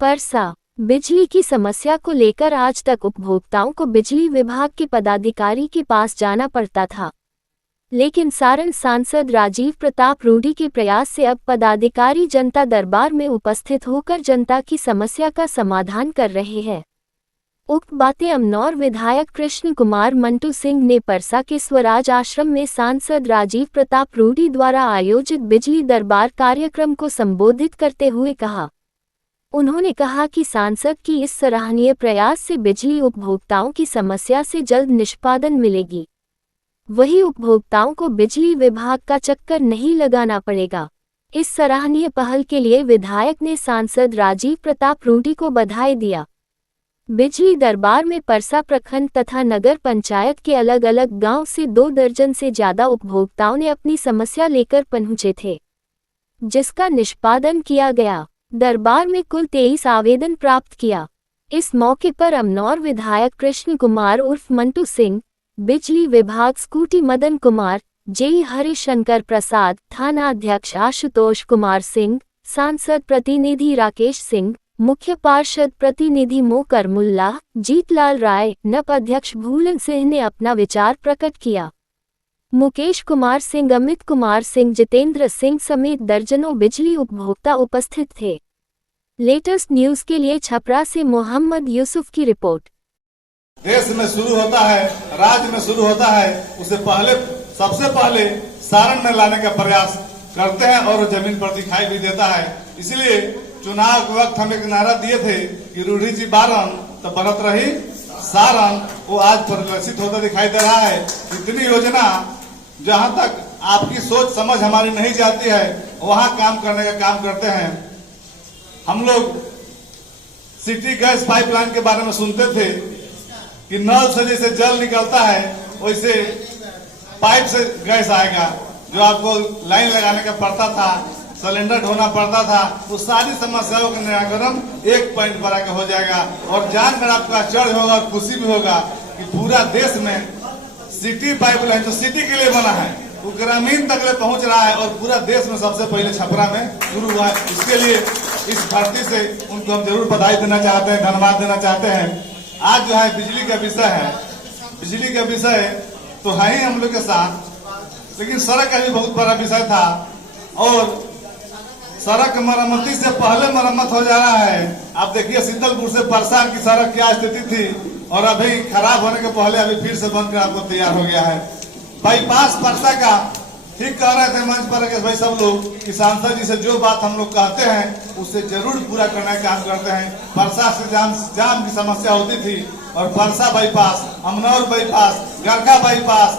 परसा बिजली की समस्या को लेकर आज तक उपभोक्ताओं को बिजली विभाग के पदाधिकारी के पास जाना पड़ता था, लेकिन सारण सांसद राजीव प्रताप रूडी के प्रयास से अब पदाधिकारी जनता दरबार में उपस्थित होकर जनता की समस्या का समाधान कर रहे हैं। उक्त बातें अमनौर विधायक कृष्ण कुमार मंटू सिंह ने परसा के स्वराज आश्रम में सांसद राजीव प्रताप रूडी द्वारा आयोजित बिजली दरबार कार्यक्रम को संबोधित करते हुए कहा। उन्होंने कहा कि सांसद की इस सराहनीय प्रयास से बिजली उपभोक्ताओं की समस्या से जल्द निष्पादन मिलेगी, वही उपभोक्ताओं को बिजली विभाग का चक्कर नहीं लगाना पड़ेगा। इस सराहनीय पहल के लिए विधायक ने सांसद राजीव प्रताप रूडी को बधाई दिया। बिजली दरबार में परसा प्रखंड तथा नगर पंचायत के अलग अलग गांव से 2 दर्जन से ज्यादा उपभोक्ताओं ने अपनी समस्या लेकर पहुंचे थे, जिसका निष्पादन किया गया। दरबार में कुल 23 आवेदन प्राप्त किया। इस मौके पर अमनौर विधायक कृष्ण कुमार उर्फ मंटू सिंह, बिजली विभाग स्कूटी मदन कुमार, जेई हरिशंकर प्रसाद, थाना अध्यक्ष आशुतोष कुमार सिंह, सांसद प्रतिनिधि राकेश सिंह, मुख्य पार्षद प्रतिनिधि मोकर मुल्ला, जीतलाल राय, नप अध्यक्ष भूलन सिंह ने अपना विचार प्रकट किया। मुकेश कुमार सिंह, अमित कुमार सिंह, जितेंद्र सिंह समेत दर्जनों बिजली उपभोक्ता उपस्थित थे। लेटेस्ट न्यूज के लिए छपरा से मोहम्मद यूसुफ की रिपोर्ट। देश में शुरू होता है, राज्य में शुरू होता है, उसे सबसे पहले सारण में लाने का प्रयास करते हैं और जमीन पर दिखाई भी देता है। इसलिए चुनाव के वक्त हम एक नारा दिए थे कि रूढ़ी जी बारन तो बढ़त रही सारण, वो आज परिलक्षित होता दिखाई दे रहा है। इतनी योजना जहां तक आपकी सोच समझ हमारी नहीं जाती है, वहां काम करने का काम करते हैं। हम लोग सिटी गैस पाइपलाइन के बारे में सुनते थे कि नल से जैसे जल निकलता है वैसे पाइप से गैस आएगा, जो आपको लाइन लगाने का पड़ता था, सिलेंडर ढोना पड़ता था, तो सारी समस्याओं का निराकरण एक पॉइंट पर आकर हो जाएगा। और जानकर आपको आश्चर्य होगा और खुशी भी होगा कि पूरा देश में सिटी पाइपलाइन जो सिटी के लिए बना है वो ग्रामीण तक ले पहुंच रहा है और पूरा देश में सबसे पहले छपरा में शुरू हुआ है। इसके लिए इस धरती से उनको हम जरूर बधाई देना चाहते हैं, धन्यवाद देना चाहते हैं। आज जो है बिजली का विषय है, बिजली का विषय तो है ही हम लोग के साथ, लेकिन सड़क का भी बहुत बड़ा विषय था और सड़क मरम्मती से पहले मरम्मत हो जा रहा है। आप देखिए शीतलपुर से परसा की सड़क क्या स्थिति थी और अभी खराब होने के पहले अभी फिर से बनकर आपको तैयार हो गया है। बाईपास परसा का ठीक कह रहे थे मंच पर भाई सब लोग कि सांसद जी से जो बात हम लोग कहते हैं उसे जरूर पूरा करने का काम करते हैं। परसा से जाम की समस्या होती थी और Parsa bypass, Amnour bypass, Garkha bypass,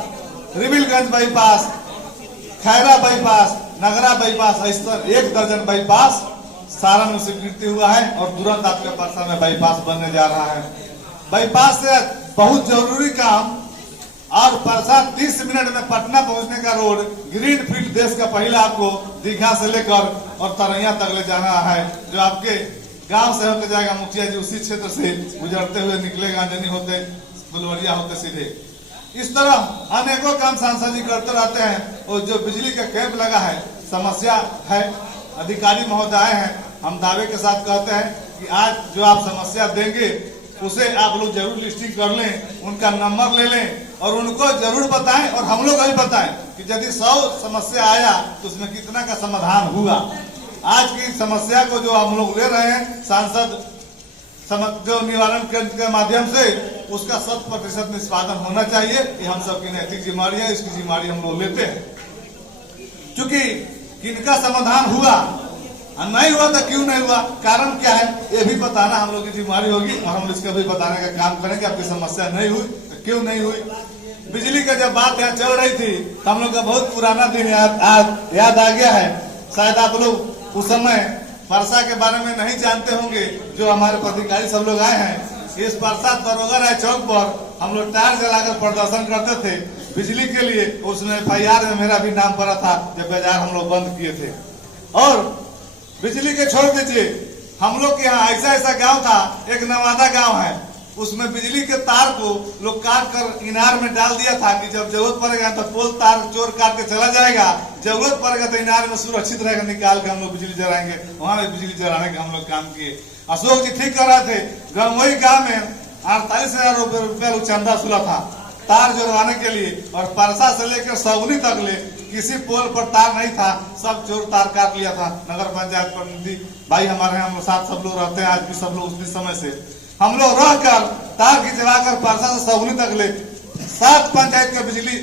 Rivilganj bypass, Khaira bypass, Nagra bypass, इस तरह 1 दर्जन बाईपास सारण में स्वीकृति हुआ है और तुरंत आपके परसा में बाईपास बनने जा रहा है। बाईपास से बहुत जरूरी काम और परसा 30 मिनट में पटना पहुंचने का रोड ग्रीन फील्ड, देश का पहला आपको दीघा से लेकर और तरैया तक ले जाना है, जो आपके गांव से होकर जाएगा। मुखिया जी उसी क्षेत्र से गुजरते हुए निकलेगा, अंजनी होते फुलवरिया होते सीधे। इस तरह अनेकों काम सांसद जी करते रहते हैं। और जो बिजली का कैंप लगा है, समस्या है, अधिकारी महोदय आए हैं, हम दावे के साथ कहते हैं कि आज जो आप समस्या देंगे उसे आप लोग जरूर लिस्टिंग कर लें, उनका नंबर ले लें और उनको जरूर बताएं और हम लोग भी बताएं कि यदि 100 समस्या आया तो उसमें कितना का समाधान हुआ। आज की समस्या को जो हम लोग ले रहे हैं सांसद जो निवारण केंद्र के माध्यम से, उसका 100% निष्पादन होना चाहिए। ये हम सबकी नैतिक जिम्मेदारी है, इसकी जिम्मेदारी हम लोग लेते हैं। क्योंकि किनका समाधान हुआ नहीं हुआ तो क्यों नहीं हुआ, कारण क्या है, ये भी बताना हम लोग की जिम्मेदारी होगी और हम इसका भी बताने का काम करेंगे। आपकी समस्या नहीं हुई तो क्यों नहीं हुई। बिजली का जब बात यहाँ चल रही थी तो हम लोग का बहुत पुराना दिन याद आ गया है। शायद आप लोग उस समय परसा के बारे में नहीं जानते होंगे। जो हमारे पदाधिकारी सब लोग आए हैं, इस परसा दरोगा राय चौक पर हम लोग टायर जलाकर प्रदर्शन करते थे बिजली के लिए। उसमें FIR में मेरा भी नाम पड़ा था जब बाजार हम लोग बंद किए थे। और बिजली के छोड़ दीजिए, हम लोग के यहाँ ऐसा गांव था, एक नवादा गांव है, उसमें बिजली के तार को लोग काट कर इनार में डाल दिया था कि जब जरूरत पड़ेगा तो पोल तार चोर काट के चला जाएगा, जरूरत पड़ेगा तो इनार में सुरक्षित रहेगा, निकाल के हम लोग बिजली जलाएंगे। वहां भी बिजली जलाने का हम लोग काम किए। अशोक जी ठीक कर रहे थे, गंगोई गांव में 48,000 रुपया चंदा वसूला था तार जोड़वाने के लिए, और परसा से लेकर सगुनी तक ले किसी पोल पर तार नहीं था, सब चोर तार काट लिया था। नगर पंचायत प्रतिनिधि भाई हमारे हम साथ सब लोग रहते हैं, आज भी सब लोग उस समय से हम लोग रहकर तार खिंचवा कर परसा से सगुनी तक ले 7 पंचायत का बिजली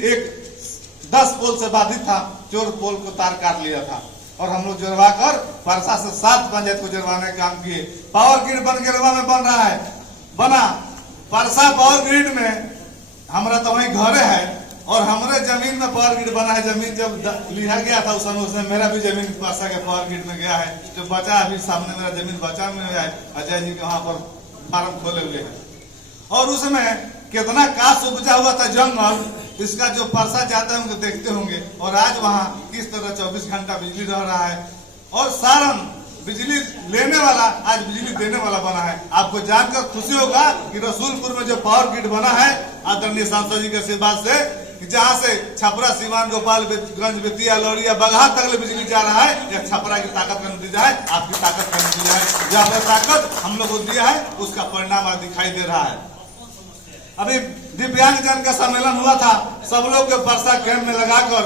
10 पोल से बाधित था, चोर पोल को तार काट लिया था, और हम लोग जुड़वा कर परसा से 7 पंचायत को जुड़वाने का काम किए। पावर ग्रिड बन गिरवा में बन रहा है, बना परसा पावर ग्रिड में हमारा तो वही घर है, और हमारे जमीन में पावर ग्रिड बना है। जमीन जब लिया गया था उस समय, उसमें मेरा भी जमीन परसा के पावर ग्रिड में गया है, जो बचा अभी सामने मेरा जमीन बचा में है, अजय जी के वहां पर फार्म खोले हुए हैं। और उसमें कितना काश उपजा हुआ था जंगल, इसका जो परसा जाता है उनको देखते होंगे। और आज वहाँ किस तरह 24 घंटा बिजली रह रहा है, और सारण बिजली लेने वाला आज बिजली देने वाला बना है। आपको जानकर खुशी होगा कि रसूलपुर में जो पावर ग्रिड बना है आदरणीय सांसद जी के आशीर्वाद से, जहाँ से छपरा, सीवान, गोपालगंज, बेतिया, लौरिया, बगहा तक बिजली जा रहा है, यह छपरा की ताकत का नतीजा है, आपकी ताकत का नतीजा है। जो आपने ताकत हम लोग को दिया है उसका परिणाम आज दिखाई दे रहा है। अभी दिव्यांग जन का सम्मेलन हुआ था, सब लोग के परसा कैंप में लगाकर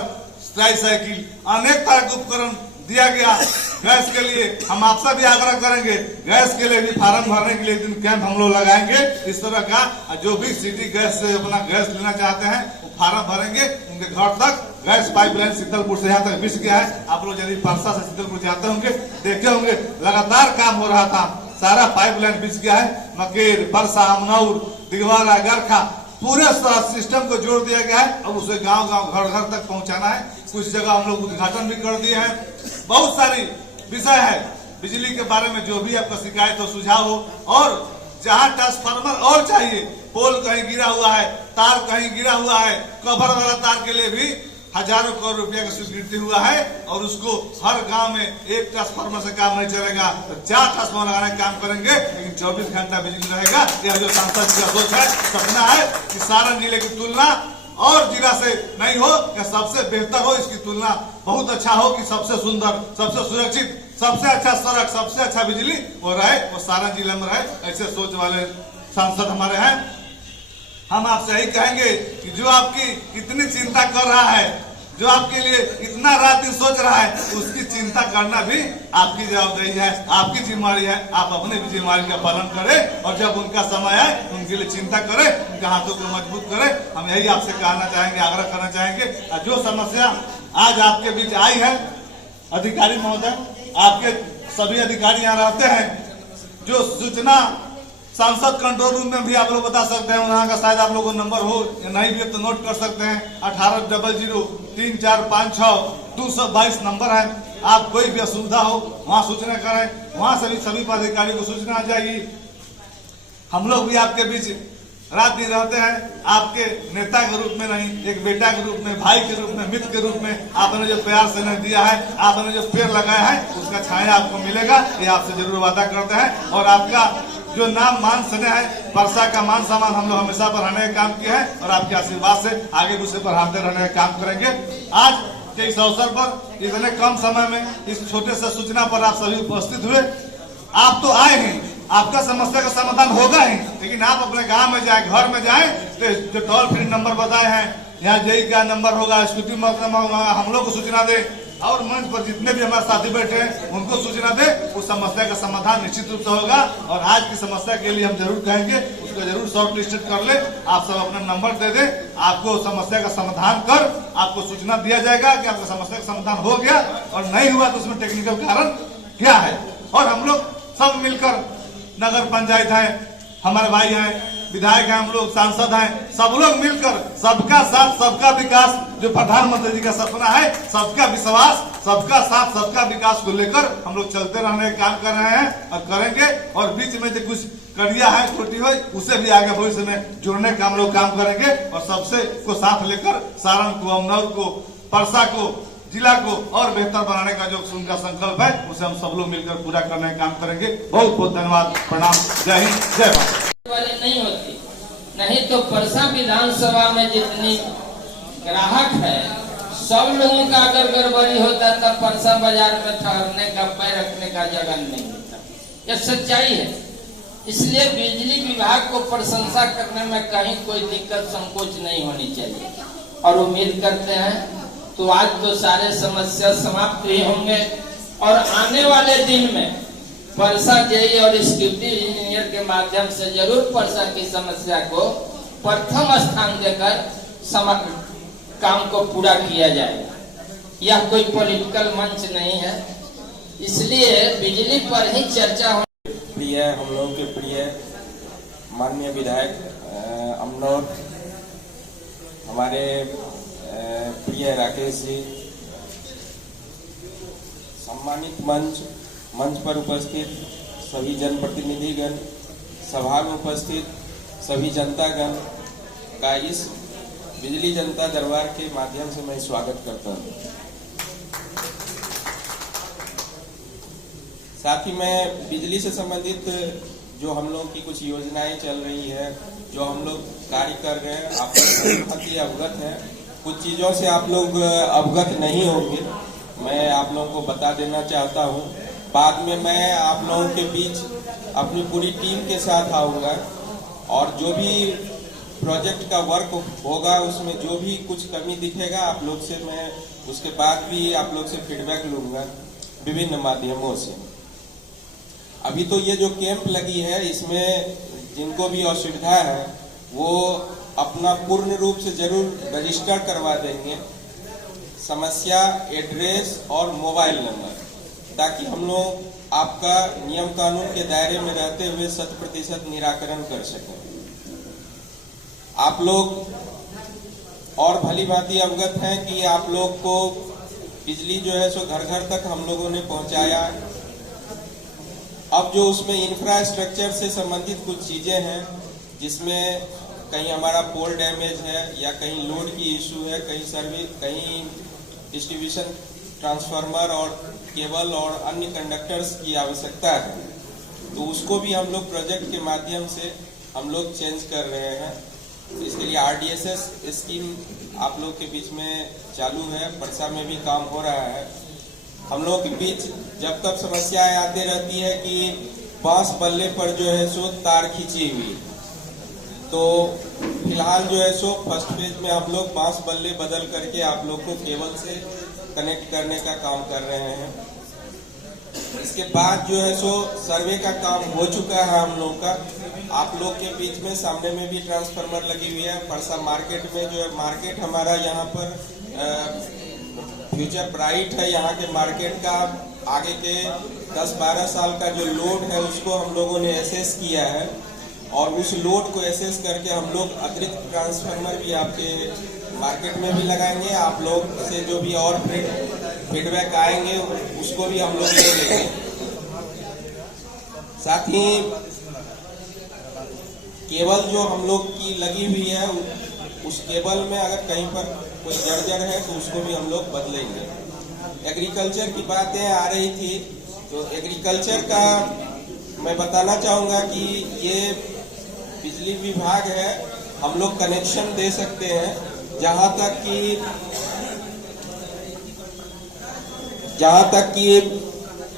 ट्राईसाइकिल अनेक तरह के उपकरण दिया गया। गैस के लिए हम आपसे भी आग्रह करेंगे, गैस के लिए भी फार्म भरने के लिए एक दिन कैंप हम लोग लगाएंगे। इस तरह का जो भी सिटी गैस से अपना गैस लेना चाहते हैं वो फार्म भरेंगे, उनके घर तक गैस पाइपलाइन शीतलपुर से यहाँ तक बिछ गया है। आप लोग यदि परसा से शीतलपुर जाते होंगे, देखे होंगे, लगातार काम हो रहा था, सारा पाइपलाइन बिछ गया है। मकेर, परसा, अमनौर, दिगवारा, गरखा, पूरे सिस्टम को जोड़ दिया गया है। अब उसे गांव गांव, घर घर तक पहुंचाना है। कुछ जगह हम लोग उद्घाटन भी कर दिए हैं। बहुत सारी विषय है बिजली के बारे में, जो भी आपका शिकायत हो, सुझाव हो, और जहां ट्रांसफार्मर और चाहिए, पोल कहीं गिरा हुआ है, तार कहीं गिरा हुआ है, कवर वाला तार के लिए भी हजारों करोड़ रुपया का स्वीकृति हुआ है, और उसको हर गांव में एक ट्रांसफार्मर से काम नहीं चलेगा, तो 4 ट्रांसफार्मर लगाने का काम करेंगे, लेकिन 24 घंटा बिजली रहेगा। यह जो सांसद जी का सोच है, सपना है कि सारण जिले की तुलना और जिला से नहीं हो, या सबसे बेहतर हो, इसकी तुलना बहुत अच्छा हो, कि सबसे सुंदर, सबसे सुरक्षित, सबसे अच्छा सड़क, सबसे अच्छा बिजली वो रहे, वो सारण जिले में रहे। ऐसे सोच वाले सांसद हमारे हैं। हम आपसे यही कहेंगे कि जो आपकी इतनी चिंता कर रहा है, जो आपके लिए इतना रात दिन सोच रहा है, उसकी चिंता करना भी आपकी जवाबदारी है, आपकी जिम्मेदारी है। आप अपनी भी जिम्मेदारी का पालन करें, और जब उनका समय आए उनके लिए चिंता करें, उनके हाथों को मजबूत करें। हम यही आपसे कहना चाहेंगे, आग्रह करना चाहेंगे। जो समस्या आज आपके बीच आई है, अधिकारी महोदय, आपके सभी अधिकारी यहाँ रहते हैं, जो सूचना सांसद कंट्रोल रूम में भी आप लोग बता सकते हैं, वहाँ का शायद आप लोगों को नंबर हो या नहीं भी तो नोट कर सकते हैं। 1800-3456-222 नंबर है। आप कोई भी असुविधा हो वहाँ सूचना करें, वहाँ से भी सभी पदाधिकारी को सूचना आ जाएगी। हम लोग भी आपके बीच रात दिन रहते हैं, आपके नेता के रूप में नहीं, एक बेटा के रूप में, भाई के रूप में, मित्र के रूप में। आपने जो प्यार से दिया है, आपने जो पेड़ लगाया है, उसका छाया आपको मिलेगा, ये आपसे जरूर वादा करते हैं। और आपका जो नाम मान स्नेह है, परसा का मान सम्मान हम लोग हमेशा बढ़ाने का काम किया है, और आपके आशीर्वाद से आगे भी उसे बढ़ाते रहने का काम करेंगे। आज के इस अवसर पर इतने कम समय में इस छोटे से सूचना पर आप सभी उपस्थित हुए। आप तो आए हैं, आपका समस्या का समाधान होगा ही, लेकिन आप अपने गांव में जाए, घर में जाए, तो जो टोल फ्री नंबर बताए हैं, यहाँ जेई का नंबर होगा, स्कूटी नंबर होगा, हम लोग को सूचना दे, और मंच पर जितने भी हमारे साथी बैठे हैं उनको सूचना दे। उस समस्या का समाधान निश्चित रूप से होगा। और आज की समस्या के लिए हम जरूर कहेंगे, उसको जरूर शॉर्ट लिस्टेड कर ले, आप सब अपना नंबर दे दे, आपको समस्या का समाधान कर आपको सूचना दिया जाएगा कि आपका समस्या का समाधान हो गया, और नहीं हुआ तो उसमें टेक्निकल कारण क्या है। और हम लोग सब मिलकर, नगर पंचायत है, हमारे भाई हैं, विधायक हैं, हम लोग सांसद हैं, सब लोग मिलकर सबका साथ सबका विकास, जो प्रधानमंत्री जी का सपना है, सबका विश्वास, सबका साथ सबका विकास को लेकर हम लोग चलते रहने का काम कर रहे हैं और करेंगे। और बीच में जो कुछ कड़िया है छोटी हुई, उसे भी आगे भविष्य में जोड़ने का हम लोग काम करेंगे। और सबसे को साथ लेकर सारण को, अमनौर को, परसा को, जिला को और बेहतर बनाने का जो उनका संकल्प है, उसे हम सब लोग मिलकर पूरा करने का काम करेंगे। बहुत बहुत धन्यवाद, प्रणाम, जय हिंद, जय भारत। वाली नहीं होती, नहीं तो परसा विधानसभा में जितनी ग्राहक है सब लोगों का अगर गड़बड़ी होता तब परसा बाजार में ठहरने का पैर रखने का जगह नहीं होता। यह सच्चाई है। इसलिए बिजली विभाग को प्रशंसा करने में कहीं कोई दिक्कत संकोच नहीं होनी चाहिए और उम्मीद करते हैं तो आज तो सारे समस्या समाप्त ही होंगे और आने वाले दिन में परसा जेई और एक्जीक्यूटिव इंजीनियर के माध्यम से जरूर परसा की समस्या को प्रथम स्थान देकर काम को पूरा किया जाएगा। यह कोई पॉलिटिकल मंच नहीं है, इसलिए बिजली पर ही चर्चा हो। प्रिय हम लोगों के प्रिय माननीय विधायक अमनौर हमारे प्रिय राकेश जी, सम्मानित मंच पर उपस्थित सभी जनप्रतिनिधिगण, सभा में उपस्थित सभी जनतागण का इस बिजली जनता दरबार के माध्यम से मैं स्वागत करता हूं। साथ ही मैं बिजली से संबंधित जो हम लोग की कुछ योजनाएं चल रही है, जो हम लोग कार्य कर रहे हैं, आप लोग बहुत ही अवगत हैं। कुछ चीज़ों से आप लोग अवगत नहीं होंगे, मैं आप लोगों को बता देना चाहता हूं। बाद में मैं आप लोगों के बीच अपनी पूरी टीम के साथ आऊँगा और जो भी प्रोजेक्ट का वर्क होगा उसमें जो भी कुछ कमी दिखेगा आप लोग से मैं उसके बाद भी आप लोग से फीडबैक लूंगा विभिन्न माध्यमों से। अभी तो ये जो कैंप लगी है इसमें जिनको भी असुविधा है वो अपना पूर्ण रूप से जरूर रजिस्टर करवा देंगे, समस्या, एड्रेस और मोबाइल नंबर, ताकि हम लोग आपका नियम कानून के दायरे में रहते हुए 100% निराकरण कर सकें। आप लोग और भली भांति अवगत हैं कि आप लोग को बिजली जो है सो घर घर तक हम लोगों ने पहुंचाया। अब जो उसमें इंफ्रास्ट्रक्चर से संबंधित कुछ चीजें हैं जिसमें कहीं हमारा पोल डैमेज है या कहीं लोड की इशू है, कहीं डिस्ट्रीब्यूशन ट्रांसफार्मर और केबल और अन्य कंडक्टर्स की आवश्यकता है, तो उसको भी हम लोग प्रोजेक्ट के माध्यम से हम लोग चेंज कर रहे हैं। इसके लिए RDSS स्कीम आप लोग के बीच में चालू है, परसा में भी काम हो रहा है। हम लोग के बीच जब तक समस्याएं आती रहती है कि बांस बल्ले पर जो है सो तार खींची हुई, तो फिलहाल जो है सो फर्स्ट फेज में हम लोग बांस बल्ले बदल करके आप लोग को केबल से कनेक्ट करने का काम कर रहे हैं। इसके बाद जो है सो सर्वे का काम हो चुका है हम लोग का। आप लोग के बीच में सामने में भी ट्रांसफार्मर लगी हुई है। परसा मार्केट में जो है मार्केट हमारा यहाँ पर फ्यूचर ब्राइट है, यहाँ के मार्केट का आगे के 10-12 साल का जो लोड है उसको हम लोगों ने एसेस किया है और उस लोड को एसेस करके हम लोग अतिरिक्त ट्रांसफार्मर भी आपके मार्केट में भी लगाएंगे। आप लोग से जो भी और फीडबैक आएंगे उसको भी हम लोग ले लेंगे। साथ ही केबल जो हम लोग की लगी हुई है उस केबल में अगर कहीं पर कोई जर्जर है तो उसको भी हम लोग बदलेंगे। एग्रीकल्चर की बातें आ रही थी, तो एग्रीकल्चर का मैं बताना चाहूँगा कि ये बिजली विभाग है, हम लोग कनेक्शन दे सकते हैं। जहाँ तक कि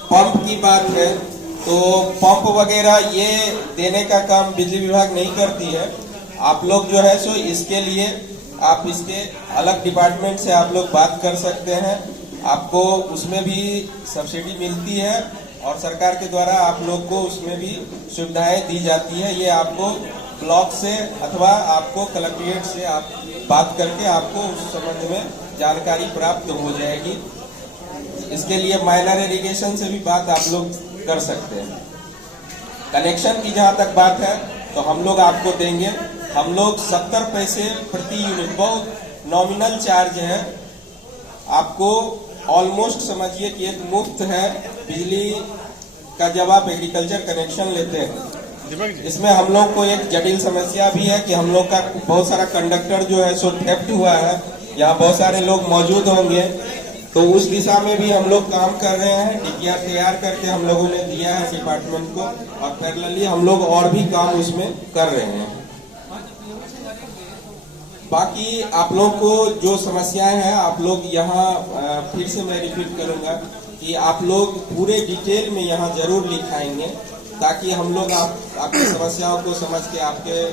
पंप की बात है तो पंप वगैरह ये देने का काम बिजली विभाग नहीं करती है। आप लोग जो है सो इसके लिए आप इसके अलग डिपार्टमेंट से आप लोग बात कर सकते हैं। आपको उसमें भी सब्सिडी मिलती है और सरकार के द्वारा आप लोग को उसमें भी सुविधाएं दी जाती है। ये आपको ब्लॉक से अथवा आपको कलेक्ट्रेट से आप बात करके आपको उस संबंध में जानकारी प्राप्त हो जाएगी। इसके लिए माइनर इरिगेशन से भी बात आप लोग कर सकते हैं। कनेक्शन की जहां तक बात है तो हम लोग आपको देंगे। हम लोग 70 पैसे प्रति यूनिट, बहुत नॉमिनल चार्ज है। आपको ऑलमोस्ट समझिए कि एक मुफ्त है बिजली का जब आप एग्रीकल्चर कनेक्शन लेते हैं। इसमें हम लोग को एक जटिल समस्या भी है कि हम लोग का बहुत सारा कंडक्टर जो है सो थेफ्ट हुआ है। यहाँ बहुत सारे लोग मौजूद होंगे, तो उस दिशा में भी हम लोग काम कर रहे हैं। डीपीआर तैयार करके हम लोगों ने दिया है डिपार्टमेंट को, और पैरेलली हम लोग और भी काम उसमें कर रहे हैं। बाकी आप लोग को जो समस्याएं हैं, आप लोग यहाँ फिर से मैं रिपीट करूंगा कि आप लोग पूरे डिटेल में यहाँ जरूर लिखाएंगे, ताकि हम लोग आपकी समस्याओं को समझ के आपके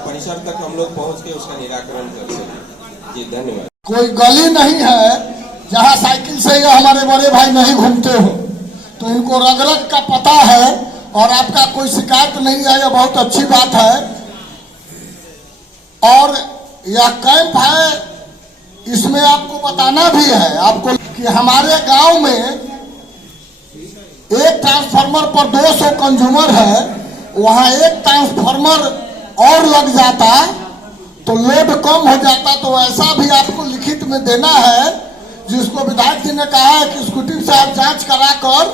परिसर तक हम लोग पहुँच के उसका निराकरण कर सकें। जी धन्यवाद। कोई गली नहीं है जहाँ साइकिल से ये हमारे बड़े भाई नहीं घूमते हो, तो इनको रग रग का पता है और आपका कोई शिकायत नहीं है, यह बहुत अच्छी बात है। और यह कैंप है, इसमें आपको बताना भी है आपको कि हमारे गांव में एक ट्रांसफार्मर पर 200 कंज्यूमर है, वहां एक ट्रांसफार्मर और लग जाता तो लोड कम हो जाता। तो ऐसा भी आपको लिखित में देना है, जिसको विधायक जी ने कहा है कि स्कूटी से आप जांच कराकर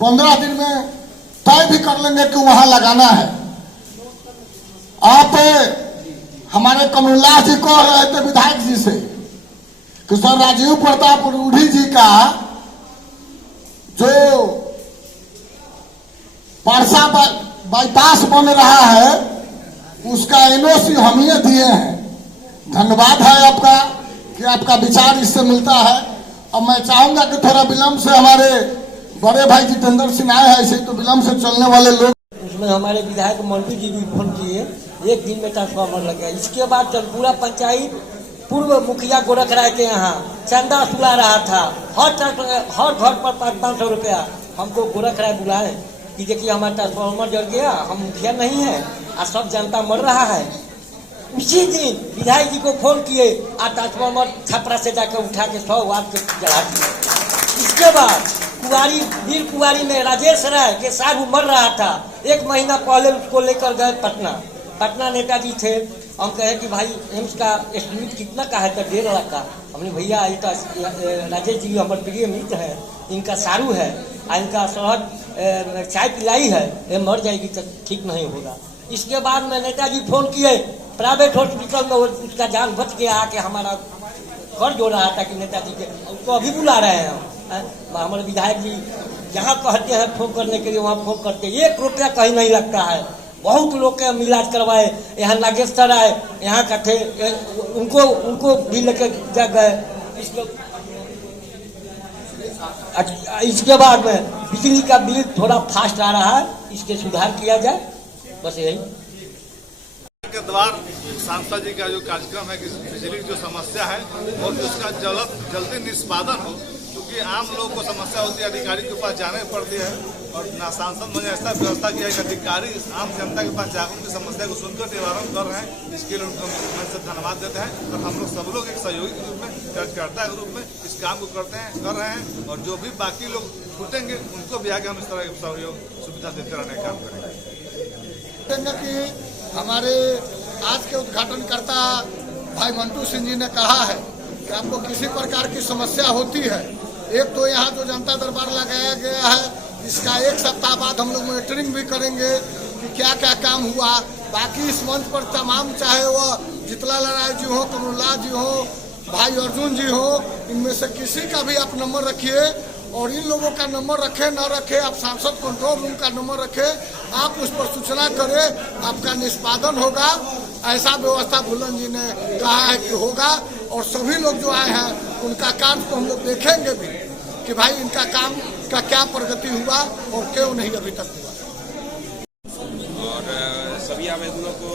15 दिन में तय भी कर लेंगे कि वहां लगाना है। आप हमारे कमलनाथ जी कह रहे थे विधायक जी से कि सर राजीव प्रताप रूढ़ी जी का जो परसा बाईपास बन रहा है उसका एनओसी हम ही दिए हैं। धन्यवाद है आपका कि आपका विचार इससे मिलता है। अब मैं चाहूंगा कि थोड़ा विलंब से हमारे बड़े भाई जितेंद्र सिंह आए हैं, ऐसे तो विलंब से चलने वाले लोग। उसमें हमारे विधायक मंटू जी भी फोन किए, एक दिन में ट्रांसफार्मर लग गया। इसके बाद चंदपुरा पंचायत पूर्व मुखिया गोरख राय के यहाँ चंदा सुला रहा था, हर घर पर 500 रुपया। हमको गोरख राय बुलाए कि देखिए हमारा ट्रांसफार्मर जल गया, हम मुखिया नहीं है और सब जनता मर रहा है। उसी दिन विधायक जी को फोन किए और ट्रांसफार्मर छपरा से जाकर उठा के 100 वाट के जला दिए। इसके बाद वीर कुआरी में राजेश राय के साहब मर रहा था, 1 महीना पहले उसको लेकर गए पटना नेताजी थे। हम कहे कि भाई एम्स का एस्टिमेट कितना का है, तो 1.5 लाख का। हमने भैया ये तो राजेश जी हमारे प्रिय मित्र है, इनका सारू है, इनका शहद चाय पिलाई है, ये मर जाएगी तो ठीक नहीं होगा। इसके बाद में नेताजी फोन किए प्राइवेट हॉस्पिटल में, उसका जान बच गया। आके हमारा कर जो रहा था कि नेताजी के, उसको अभी बुला रहे हैं हम। हमारे विधायक जी जहाँ कहते हैं फोन करने के लिए वहाँ फोन करते, 1 रुपया कहीं नहीं लगता है। बहुत लोग के हम इलाज करवाए, यहाँ नागेश्वर आए, यहाँ का थे, उनको भी लेके जा गए। इसके बाद में बिजली का बिल थोड़ा फास्ट आ रहा है, इसके सुधार किया जाए, बस यही। के द्वार सांसद जी का जो कार्यक्रम है कि बिजली की जो समस्या है और उसका जल्दी निष्पादन हो, क्योंकि आम लोगों को समस्या होती है, अधिकारी के पास जाने पड़ती है। और ना सांसद ने ऐसा व्यवस्था किया है कि अधिकारी आम जनता के पास जाकर उनकी समस्या को सुनकर निवारण कर रहे हैं। इसके लिए उनको हम धन्यवाद देते हैं। और हम लोग सब लोग एक सहयोगी के रूप में, कार्यकर्ता के रूप में इस काम को कर रहे हैं। और जो भी बाकी लोग छूटेंगे उनको भी आगे हम इस तरह की सहयोग सुविधा देते रहने का काम करेंगे। हमारे आज के उद्घाटनकर्ता भाई मंटू सिंह जी ने कहा है कि आपको किसी प्रकार की समस्या होती है, एक तो यहाँ जो जनता दरबार लगाया गया है, इसका 1 सप्ताह बाद हम लोग मॉनिटरिंग भी करेंगे कि क्या क्या काम हुआ। बाकी इस मंच पर तमाम, चाहे वह जितलाल राय जी हो, कमलनाथ जी हो, भाई अर्जुन जी हो, इनमें से किसी का भी आप नंबर रखिए। और इन लोगों का नंबर रखे न रखे, आप सांसद कंट्रोल रूम का नंबर रखे, आप उस पर सूचना करें, आपका निष्पादन होगा। ऐसा व्यवस्था भुलन जी ने कहा है कि होगा। और सभी लोग जो आए हैं उनका काम को हम लोग देखेंगे भी कि भाई इनका काम का क्या प्रगति हुआ और क्यों नहीं अभी तक हुआ। और सभी आवेदनों को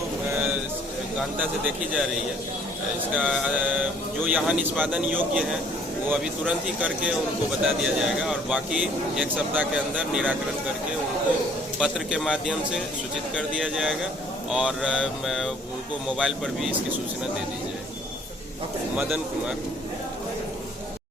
गहनता से देखी जा रही है। इसका जो यहाँ निष्पादन योग्य है वो अभी तुरंत ही करके उनको बता दिया जाएगा, और बाकी 1 सप्ताह के अंदर निराकरण करके उनको पत्र के माध्यम से सूचित कर दिया जाएगा, और उनको मोबाइल पर भी इसकी सूचना दे दी जाएगी। मदन कुमार।